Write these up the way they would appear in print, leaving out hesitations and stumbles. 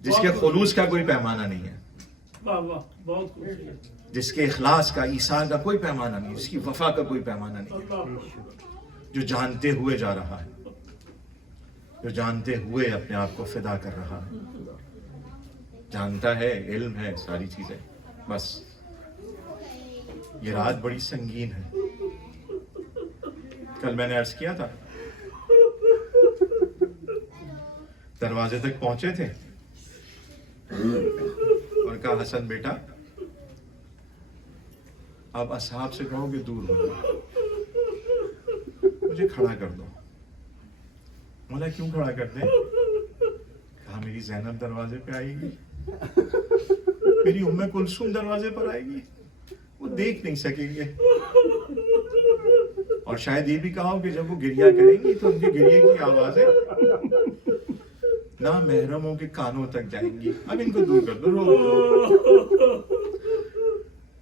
جس کے خلوص کا کوئی پیمانہ نہیں ہے، واہ واہ، بہت خوبصورت، جس کے اخلاص کا، ایثار کا کوئی پیمانہ نہیں، جس کی وفا کا کوئی پیمانہ نہیں، اللہ، جو جانتے ہوئے جا رہا ہے، جو جانتے ہوئے اپنے آپ کو فدا کر رہا ہے، جانتا ہے، علم ہے، ساری چیزیں، بس یہ رات بڑی سنگین ہے۔ کل میں نے عرض کیا تھا، دروازے تک پہنچے تھے اور کہا حسن بیٹا اب اصحاب سے کہو کہ دور ہو جاؤ، مجھے کھڑا کر دو۔ مولا کیوں کھڑا کر دیں؟ کہا میری زینب دروازے پہ آئے گی، میری ام کلثوم دروازے پر آئے گی، وہ دیکھ نہیں سکیں گے، اور شاید یہ بھی کہا ہو کہ جب وہ گریہ کریں گی تو ان کے گریے کی آوازیں نہ محرموں کے کانوں تک جائیں گی، اب ان کو دور کر دو، روک دو۔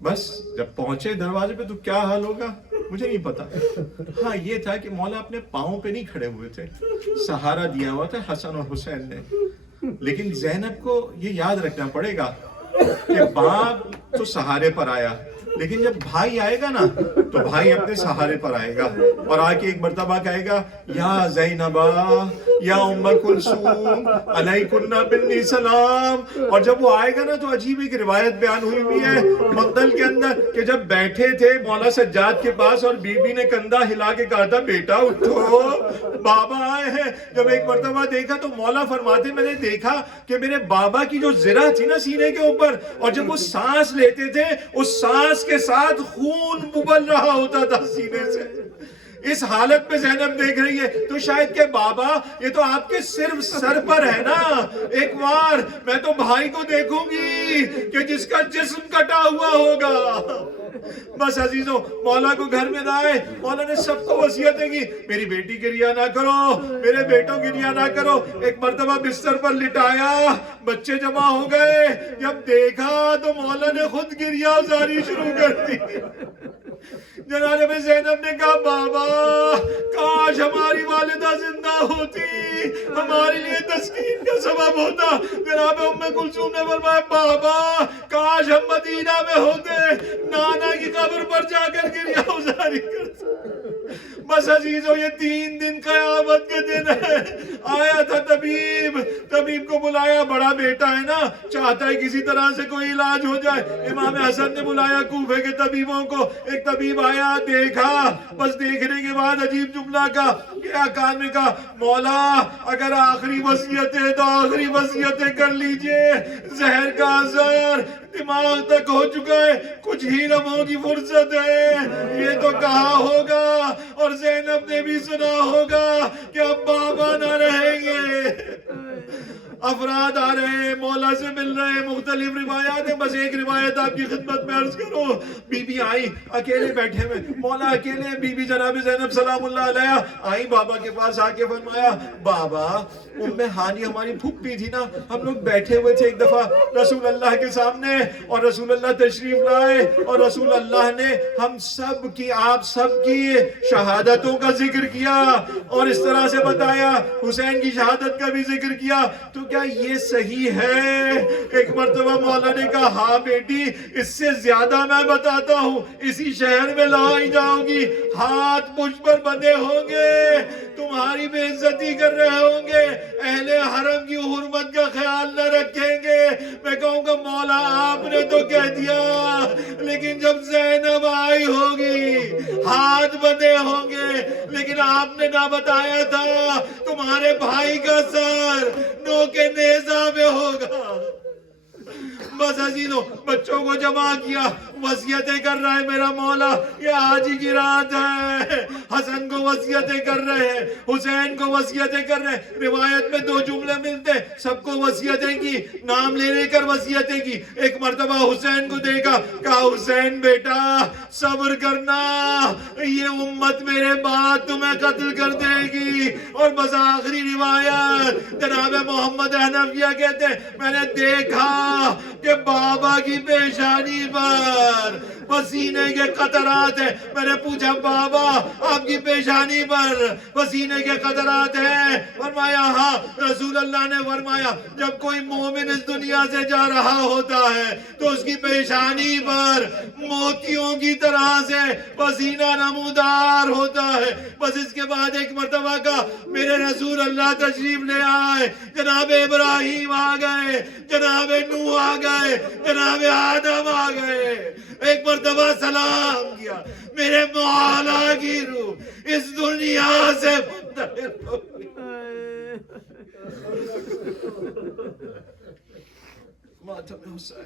بس جب پہنچے دروازے پہ تو کیا حال ہوگا مجھے نہیں پتا۔ ہاں یہ تھا کہ مولا اپنے پاؤں پہ نہیں کھڑے ہوئے تھے، سہارا دیا ہوا تھا حسن اور حسین نے، لیکن زینب کو یہ یاد رکھنا پڑے گا کہ باپ تو سہارے پر آیا، لیکن جب بھائی آئے گا نا تو بھائی اپنے سہارے پر آئے گا، اور آ کے ایک مرتبہ کہے گا یا زینبا یا ام کلثوم علیکن بنی سلام۔ اور جب وہ آئے گا نا تو عجیب ایک روایت بیان ہوئی ہے مقتل کے اندر کہ جب بیٹھے تھے مولا سجاد کے پاس اور بی بی نے کندھا ہلا کے کہا تھا بیٹا اٹھو بابا آئے ہیں، جب ایک مرتبہ دیکھا تو مولا فرماتے میں نے دیکھا کہ میرے بابا کی جو زرہ تھی نا سینے کے اوپر، اور جب وہ سانس لیتے تھے اس سانس کے ساتھ خون ابل رہا ہوتا تھا سینے سے۔ اس حالت میں زینب دیکھ رہی ہے تو شاید کہ بابا یہ تو آپ کے صرف سر پر ہے نا، ایک بار میں تو بھائی کو دیکھوں گی کہ جس کا جسم کٹا ہوا ہوگا۔ بس عزیزوں مولا کو گھر میں نہ آئے، مولا نے سب کو وصیتیں کی، میری بیٹی گریہ نہ کرو، میرے بیٹوں گریہ نہ کرو۔ ایک مرتبہ بستر پر لٹایا، بچے جمع ہو گئے، جب دیکھا تو مولا نے خود گریہ زاری شروع کر دی۔ جناب زینب نے کہا بابا کاش ہماری والدہ زندہ ہوتی، ہمارے لیے تسکین کا سبب ہوتا۔ جناب ام کلثوم نے فرمایا بابا کاش ہم مدینہ میں ہوتے، نانا کی قبر پر جا کر گریہ گزاری کرتے۔ بس عزیزو یہ 3 دن قیامت کے دن ہے۔ آیا تھا طبیب کو بلایا، بڑا بیٹا ہے نا چاہتا ہے کسی طرح سے کوئی علاج ہو جائے۔ امام حسن نے بلایا کوفے کے طبیبوں کو، ایک طبیب آیا دیکھا، بس دیکھنے کے بعد عجیب جملہ کہا، کیا کان میں کہا مولا اگر آخری وصیت ہے تو آخری وصیتیں کر لیجئے، زہر کا اثر دماغ تک ہو چکا ہے، کچھ ہی لمحوں کی فرصت ہے، یہ تو کہا ہوگا اور زینب نے بھی سنا ہوگا کہ اب بابا نہ رہیں گے۔ افراد آ رہے ہیں، مولا سے مل رہے ہیں، مختلف روایات ہیں، بس ایک روایت آپ کی خدمت میں عرض کرو۔ بی بی آئی اکیلے بیٹھے ہوئے، مولا اکیلے، بی بی جناب زینب سلام اللہ علیہ آئی بابا کے پاس آ کے فرمایا بابا ام ہانی ہماری پھوپھی تھی نا، ہم لوگ بیٹھے ہوئے تھے ایک دفعہ رسول اللہ کے سامنے، اور رسول اللہ تشریف لائے اور رسول اللہ نے ہم سب کی، آپ سب کی شہادتوں کا ذکر کیا اور اس طرح سے بتایا، حسین کی شہادت کا بھی ذکر کیا، تو کیا یہ صحیح ہے؟ ایک مرتبہ مولا نے کہا ہاں بیٹی اس سے زیادہ میں بتاتا ہوں، اسی شہر میں لائی جاؤ گی، ہاتھ مجھ پر بندھے ہوں گے، تمہاری بے عزتی کر رہے ہوں گے، اہل حرم کی حرمت کا خیال نہ رکھیں گے۔ میں کہوں گا مولا آپ نے تو کہہ دیا، لیکن جب زینب آئی ہوگی ہاتھ بندھے ہوں گے، لیکن آپ نے نہ بتایا تھا تمہارے بھائی کا سر نو کے نیزہ میں ہوگا۔ بس عزیزوں بچوں کو جمع کیا، وصیتیں کر رہا ہے میرا مولا، یہ آج ہی کی رات ہے، حسن کو وصیتیں کر رہے ہیں، حسین کو وصیتیں کر رہے ہیں، روایت میں 2 جملے ملتے، سب کو وصیتیں کی، نام لے لے کر وصیتیں کی۔ ایک مرتبہ حسین کو دیکھا، کہا حسین بیٹا صبر کرنا، یہ امت میرے بعد تمہیں قتل کر دے گی۔ اور بس آخری روایت جناب محمد حنفیہ کہتے ہیں میں نے دیکھا کہ بابا کی پیشانی پر پسینے کے قطرات ہیں. میں نے پوچھا بابا آپ کی پیشانی پر پسینے کے قطرات ہیں؟ فرمایا ہاں. رسول اللہ نے فرمایا جب کوئی مومن اس دنیا سے جا رہا ہوتا ہے تو اس کی پیشانی پر موتیوں کی طرح سے پسینہ نمودار ہوتا ہے. بس اس کے بعد ایک مرتبہ کا میرے رسول اللہ تشریف لے آئے, جناب ابراہیم آ گئے, جناب نوح آ گئے, جناب آدم آ گئے. ایک مرتبہ سلام کیا, میرے مولا کی روح اس دنیا سے منتقل ہو گئی. ماتم حسین